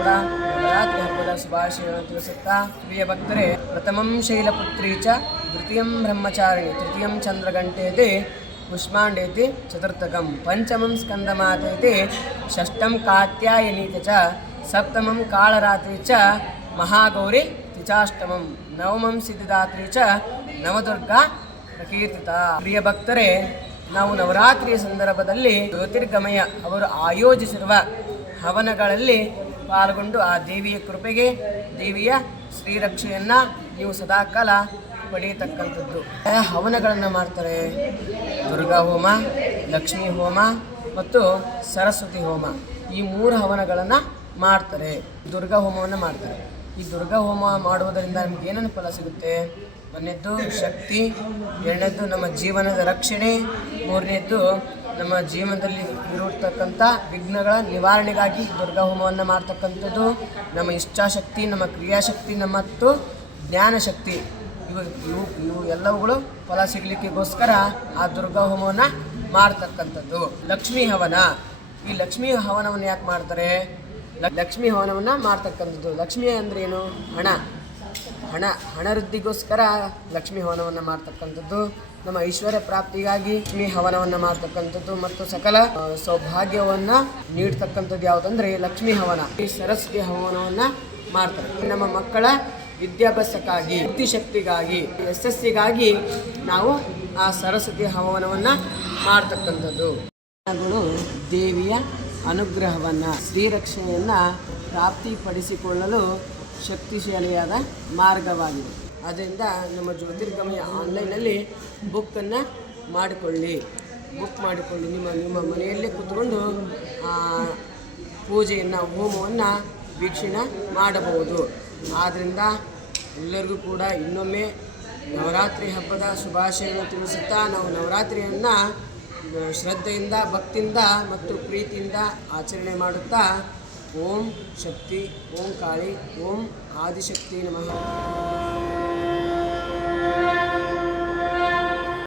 ಕೂಡ ನವರಾತ್ರಿ ಹಬ್ಬದ ಶುಭಾಶಯಗಳನ್ನು ತಿಳಿಸುತ್ತಾ ಪ್ರಿಯ ಭಕ್ತರೇ, ಪ್ರಥಮಂ ಶೈಲಪುತ್ರಿ ಚ ದ್ವಿತೀಯಂ ಬ್ರಹ್ಮಚಾರಿಣಿ ತೃತೀಯಂ ಚಂದ್ರಗಂಟೇತಿ ಕುಷ್ಮಾಂಡೇತಿ ಚತುರ್ಥಕಂ ಪಂಚಮಂ ಸ್ಕಂದಮಾತೇತಿ ಷಷ್ಠಂ ಕಾತ್ಯಾಯನೀತಿ ಚ ಸಪ್ತಮಂ ಕಾಳರಾತ್ರಿ ಚ ಮಹಾಗೌರಿ ತಿಚಾಷ್ಟಮಂ ನವಮಂ ಸಿದ್ಧಿದಾತ್ರಿ ಚ ನವದುರ್ಗಾ ಪ್ರಕೀರ್ತಿತ. ಪ್ರಿಯ ಭಕ್ತರೇ, ನಾವು ನವರಾತ್ರಿಯ ಸಂದರ್ಭದಲ್ಲಿ ಜ್ಯೋತಿರ್ಗಮಯ ಅವರು ಆಯೋಜಿಸಿರುವ ಹವನಗಳಲ್ಲಿ ಪಾಲ್ಗೊಂಡು ಆ ದೇವಿಯ ಕೃಪೆಗೆ, ದೇವಿಯ ಶ್ರೀರಕ್ಷೆಯನ್ನು ನೀವು ಸದಾಕಾಲ ಪಡೆಯತಕ್ಕಂಥದ್ದು. ಹವನಗಳನ್ನು ಮಾಡ್ತಾರೆ. ದುರ್ಗಾ ಹೋಮ, ಲಕ್ಷ್ಮೀ ಹೋಮ ಮತ್ತು ಸರಸ್ವತಿ ಹೋಮ, ಈ 3 ಹವನಗಳನ್ನು ಮಾಡ್ತಾರೆ. ದುರ್ಗಾ ಹೋಮವನ್ನು ಮಾಡ್ತಾರೆ. ಈ ದುರ್ಗಾ ಹೋಮ ಮಾಡುವುದರಿಂದ ನಮ್ಗೆ ಏನೇನು ಫಲ ಸಿಗುತ್ತೆ? ಒಂದನೇದ್ದು ಶಕ್ತಿ, ಎರಡನೇದ್ದು ನಮ್ಮ ಜೀವನದ ರಕ್ಷಣೆ, ಮೂರನೇದ್ದು ನಮ್ಮ ಜೀವನದಲ್ಲಿ ಇರತಕ್ಕಂಥ ವಿಘ್ನಗಳ ನಿವಾರಣೆಗಾಗಿ ದುರ್ಗಾ ಹೋಮವನ್ನು ಮಾಡ್ತಕ್ಕಂಥದ್ದು. ನಮ್ಮ ಇಚ್ಛಾಶಕ್ತಿ, ನಮ್ಮ ಕ್ರಿಯಾಶಕ್ತಿ, ಮತ್ತು ಜ್ಞಾನಶಕ್ತಿ ಇವು ಎಲ್ಲವುಗಳು ಫಲ ಸಿಗಲಿಕ್ಕೆಗೋಸ್ಕರ ಆ ದುರ್ಗಾ ಹೋಮವನ್ನು ಮಾಡ್ತಕ್ಕಂಥದ್ದು. ಲಕ್ಷ್ಮೀ ಹವನ, ಈ ಲಕ್ಷ್ಮೀ ಹವನವನ್ನು ಯಾಕೆ ಮಾಡ್ತಾರೆ? ಲಕ್ಷ್ಮೀ ಹವನವನ್ನು ಮಾಡ್ತಕ್ಕಂಥದ್ದು. ಲಕ್ಷ್ಮಿ ಅಂದರೆ ಏನು? ಹಣ ವೃದ್ಧಿಗೋಸ್ಕರ ಲಕ್ಷ್ಮೀ ಹವನವನ್ನು ಮಾಡ್ತಕ್ಕಂಥದ್ದು. ನಮ್ಮ ಐಶ್ವರ್ಯ ಪ್ರಾಪ್ತಿಗಾಗಿ ಲಕ್ಷ್ಮೀ ಹವನವನ್ನು ಮಾಡ್ತಕ್ಕಂಥದ್ದು ಮತ್ತು ಸಕಲ ಸೌಭಾಗ್ಯವನ್ನು ನೀಡ್ತಕ್ಕಂಥದ್ದು ಯಾವುದಂದ್ರೆ ಲಕ್ಷ್ಮೀ ಹವನ. ಈ ಸರಸ್ವತಿ ಹವನವನ್ನು ಮಾಡ್ತಾರೆ. ನಮ್ಮ ಮಕ್ಕಳ ವಿದ್ಯಾಭ್ಯಾಸಕ್ಕಾಗಿ, ಬುದ್ಧಿಶಕ್ತಿಗಾಗಿ, ಯಶಸ್ಸಿಗಾಗಿ ನಾವು ಆ ಸರಸ್ವತಿ ಹವನವನ್ನು ಮಾಡ್ತಕ್ಕಂಥದ್ದು. ದೇವಿಯ ಅನುಗ್ರಹವನ್ನು, ಶ್ರೀರಕ್ಷಣೆಯನ್ನು ಪ್ರಾಪ್ತಿಪಡಿಸಿಕೊಳ್ಳಲು ಶಕ್ತಿಶಾಲಿಯಾದ ಮಾರ್ಗವಾಗಿದೆ. ಆದ್ದರಿಂದ ನಮ್ಮ ಜ್ಯೋತಿರ್ಗಮಯ ಆನ್ಲೈನಲ್ಲಿ ಬುಕ್ಕನ್ನು ಮಾಡಿಕೊಳ್ಳಿ. ನಿಮ್ಮ ಮನೆಯಲ್ಲೇ ಕೂತ್ಕೊಂಡು ಪೂಜೆಯನ್ನು, ಹೋಮವನ್ನು ವೀಕ್ಷಣೆ ಮಾಡಬಹುದು. ಆದ್ದರಿಂದ ಎಲ್ಲರಿಗೂ ಕೂಡ ಇನ್ನೊಮ್ಮೆ ನವರಾತ್ರಿ ಹಬ್ಬದ ಶುಭಾಶಯಗಳನ್ನು ತಿಳಿಸುತ್ತಾ, ನಾವು ನವರಾತ್ರಿಯನ್ನು ಶ್ರದ್ಧೆಯಿಂದ, ಭಕ್ತಿಯಿಂದ ಮತ್ತು ಪ್ರೀತಿಯಿಂದ ಆಚರಣೆ ಮಾಡುತ್ತಾ, ಓಂ ಶಕ್ತಿ, ಓಂ ಕಾಳಿ, ಓಂ ಆದಿಶಕ್ತಿ ನಮಃ.